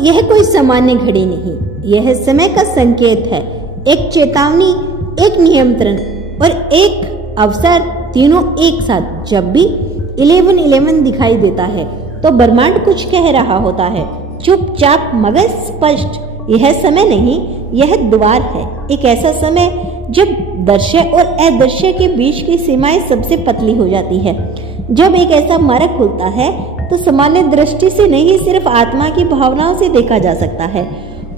यह कोई सामान्य घड़ी नहीं, यह समय का संकेत है, एक चेतावनी, एक नियंत्रण और एक अवसर, तीनों एक साथ। जब भी 1111 दिखाई देता है तो ब्रह्मांड कुछ कह रहा होता है, चुपचाप मगर स्पष्ट। यह समय नहीं, यह द्वार है, एक ऐसा समय जब दृश्य और अदृश्य के बीच की सीमाएं सबसे पतली हो जाती है। जब एक ऐसा मार्ग खुलता है तो सामान्य दृष्टि से नहीं, सिर्फ आत्मा की भावनाओं से देखा जा सकता है।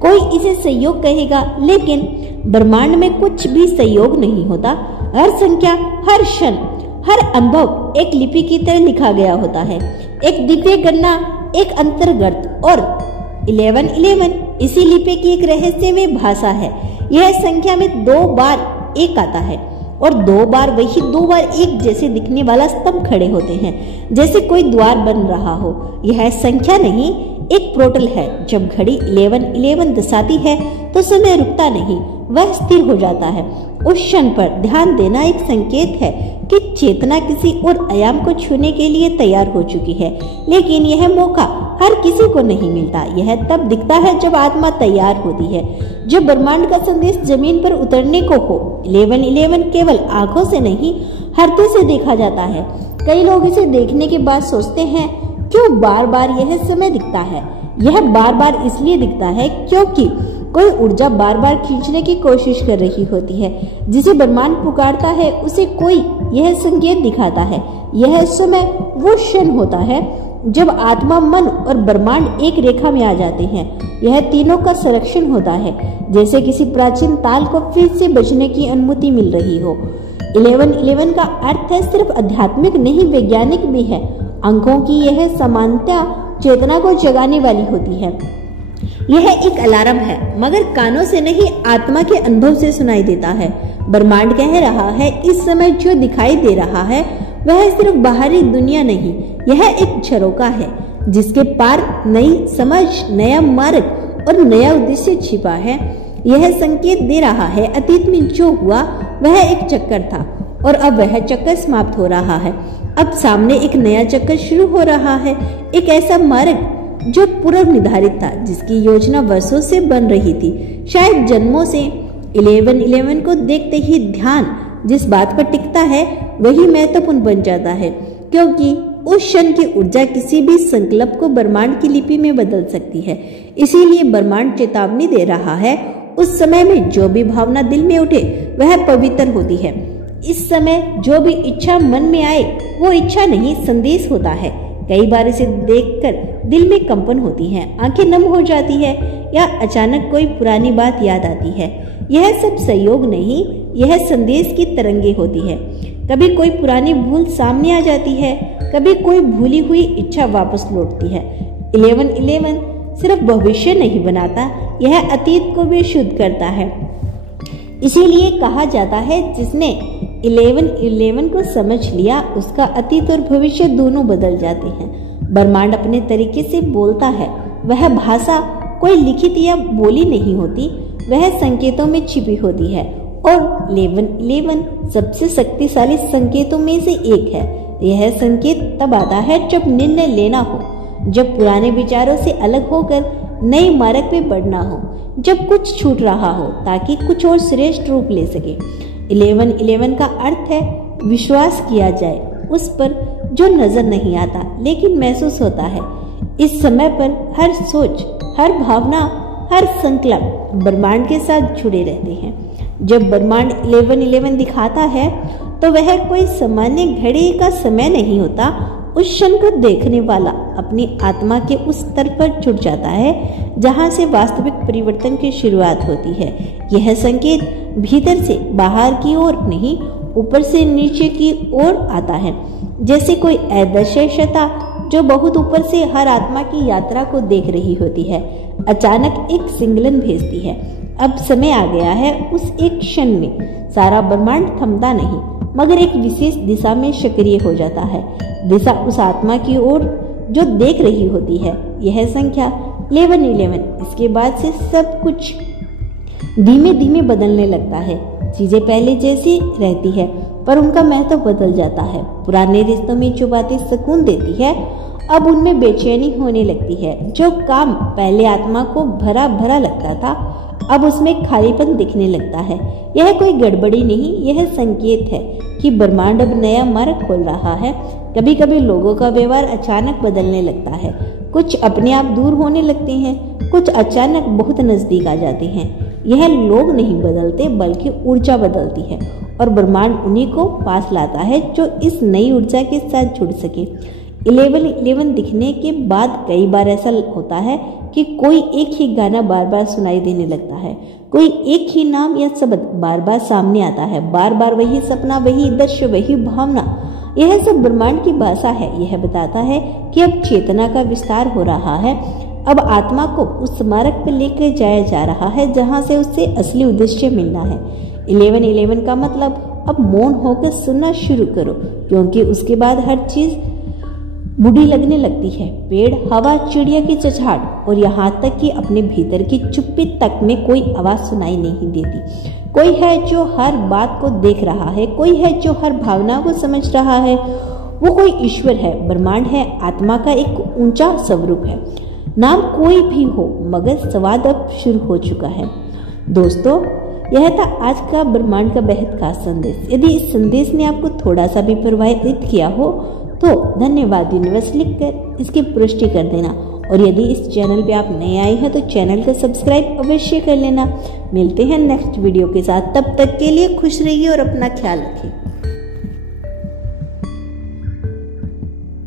कोई इसे संयोग कहेगा, लेकिन ब्रह्मांड में कुछ भी संयोग नहीं होता। हर संख्या, हर क्षण, हर अनुभव एक लिपि की तरह लिखा गया होता है, एक दिव्य गणना, एक अंतर्गत। और 1111 इसी लिपि की एक रहस्यमय भाषा है। यह संख्या में 2 बार 1 आता है और 2 बार वही 2 बार एक जैसे दिखने वाला स्तंभ खड़े होते हैं, जैसे कोई द्वार बन रहा हो। यह संख्या नहीं, एक पोर्टल है। जब घड़ी 1111 दर्शाती है तो समय रुकता नहीं, वह स्थिर हो जाता है। उस क्षण पर ध्यान देना एक संकेत है कि चेतना किसी और आयाम को छूने के लिए तैयार हो चुकी है। लेकिन यह मौका हर किसी को नहीं मिलता। यह तब दिखता है जब आत्मा तैयार होती है, जब ब्रह्मांड का संदेश जमीन पर उतरने को हो। 1111 केवल आंखों से नहीं, हृदय से देखा जाता है। कई लोग इसे देखने के बाद सोचते हैं, क्यों बार बार यह समय दिखता है? यह बार बार इसलिए दिखता है क्योंकि कोई ऊर्जा बार बार खींचने की कोशिश कर रही होती है। जिसे ब्रह्मांड पुकारता है उसे कोई यह संकेत दिखाता है। यह समय वो क्षण होता है जब आत्मा, मन और ब्रह्मांड एक रेखा में आ जाते हैं। यह तीनों का संरक्षण होता है, जैसे किसी प्राचीन ताल को फिर से बजने की अनुमति मिल रही हो। 1111 का अर्थ है सिर्फ आध्यात्मिक नहीं, वैज्ञानिक भी है। अंकों की यह समानता चेतना को जगाने वाली होती है। यह एक अलार्म है, मगर कानों से नहीं, आत्मा के अनुभव से सुनाई देता है। ब्रह्मांड कह रहा है, इस समय जो दिखाई दे रहा है वह सिर्फ बाहरी दुनिया नहीं, यह एक झरोका है जिसके पार नई समझ, नया मार्ग और नया उद्देश्य छिपा है। यह संकेत दे रहा है, अतीत में जो हुआ वह एक चक्कर था और अब वह चक्कर समाप्त हो रहा है। अब सामने एक नया चक्कर शुरू हो रहा है, एक ऐसा मार्ग जो पूर्व निर्धारित था, जिसकी योजना वर्षों से बन रही थी, शायद जन्मों से। 1111 को देखते ही ध्यान जिस बात पर टिकता है वही महत्वपूर्ण बन जाता है, क्योंकि उस क्षण की ऊर्जा किसी भी संकल्प को ब्रह्मांड की लिपि में बदल सकती है। इसीलिए ब्रह्मांड चेतावनी दे रहा है, उस समय में जो भी भावना दिल में उठे वह पवित्र होती है। इस समय जो भी इच्छा मन में आए वो इच्छा नहीं, संदेश होता है। कई बार इसे देखकर दिल में कंपन होती है, आंखें नम हो जाती है या अचानक कोई पुरानी बात याद आती है। यह सब संयोग नहीं, यह संदेश की तरंगे होती है। कभी कोई पुरानी भूल सामने आ जाती है, कभी कोई भूली हुई इच्छा वापस लौटती है। 1111 सिर्फ भविष्य नहीं बनाता, यह अतीत को भी शुद्ध करता है। इसीलिए कहा जाता है, जिसने 1111 को समझ लिया उसका अतीत और भविष्य दोनों बदल जाते हैं। ब्रह्मांड अपने तरीके से बोलता है। वह भाषा कोई लिखित या बोली नहीं होती, वह संकेतों में छिपी होती है। और 1111 सबसे शक्तिशाली संकेतों में से एक है। यह संकेत तब आता है जब निर्णय लेना हो, जब पुराने विचारों से अलग होकर नए मार्ग पे बढ़ना हो, जब कुछ छूट रहा हो ताकि कुछ और श्रेष्ठ रूप ले सके। 1111 का अर्थ है विश्वास किया जाए उस पर जो नजर नहीं आता लेकिन महसूस होता है। इस समय पर हर सोच, हर भावना, हर संकल्प ब्रह्मांड के साथ जुड़े रहते हैं। जब ब्रह्मांड 1111 दिखाता है तो वह कोई सामान्य घड़ी का समय नहीं होता। उस क्षण को देखने वाला अपनी आत्मा के उस स्तर पर जुड़ जाता है जहां से वास्तविक परिवर्तन की शुरुआत होती है। यह संकेत भीतर से बाहर की ओर नहीं, ऊपर से नीचे की ओर आता है, जैसे कोई अदृश्य सत्ता जो बहुत ऊपर से हर आत्मा की यात्रा को देख रही होती है, अचानक एक सिग्नल भेजती है। अब समय आ गया है। उस एक क्षण में सारा ब्रह्मांड थमता नहीं, मगर एक विशेष दिशा में सक्रिय हो जाता है। दिशा उस आत्मा की ओर जो देख रही होती है। यह संख्या 1111। इसके बाद से सब कुछ धीमे धीमे बदलने लगता है। चीजें पहले जैसी रहती है पर उनका महत्व बदल जाता है। पुराने रिश्तों में जो बातें सुकून देती है अब उनमें बेचैनी होने लगती है। जो काम पहले आत्मा को भरा भरा लगता था, अब उसमें खालीपन दिखने लगता है। यह कोई गड़बड़ी नहीं, यह संकेत है कि ब्रह्मांड अब नया मार्ग खोल रहा है। कभी कभी लोगों का व्यवहार अचानक बदलने लगता है। कुछ अपने आप दूर होने लगते हैं, कुछ अचानक बहुत नजदीक आ जाते हैं। यह लोग नहीं बदलते, बल्कि ऊर्जा बदलती है और ब्रह्मांड उन्हीं को पास लाता है जो इस नई ऊर्जा के साथ जुड़ सके। 11-11 दिखने के बाद कई बार ऐसा होता है कि कोई एक ही गाना बार बार सुनाई देने लगता है, कोई एक ही नाम या शब्द बार बार सामने आता है, बार बार वही सपना, वही दृश्य, वही भावना। यह सब ब्रह्मांड की भाषा है। यह बताता है कि अब चेतना का विस्तार हो रहा है। अब आत्मा को उस मार्ग पर लेकर जाया जा रहा है जहां से उससे असली उद्देश्य मिलना है। 11-11 का मतलब अब मौन होकर सुनना शुरू करो, क्योंकि उसके बाद हर चीज बूढ़ी लगने लगती है। पेड़, हवा, चिड़िया की चहचहाट और यहाँ तक कि अपने भीतर की चुप्पी तक में कोई आवाज सुनाई नहीं देती। कोई है जो हर बात को देख रहा है, कोई है जो हर भावना को समझ रहा है। वो कोई ईश्वर है, ब्रह्मांड है, आत्मा का एक ऊंचा स्वरूप है। नाम कोई भी हो, मगर संवाद अब शुरू हो चुका है। दोस्तों, यह था आज का ब्रह्मांड का बेहद खास संदेश। यदि इस संदेश ने आपको थोड़ा सा भी प्रभावित किया हो तो धन्यवाद यूनिवर्स लिखकर इसकी पुष्टि कर देना। और यदि इस चैनल पे आप नए आए हैं तो चैनल को सब्सक्राइब अवश्य कर लेना। मिलते हैं नेक्स्ट वीडियो के साथ, तब तक के लिए खुश रहिए और अपना ख्याल रखिए।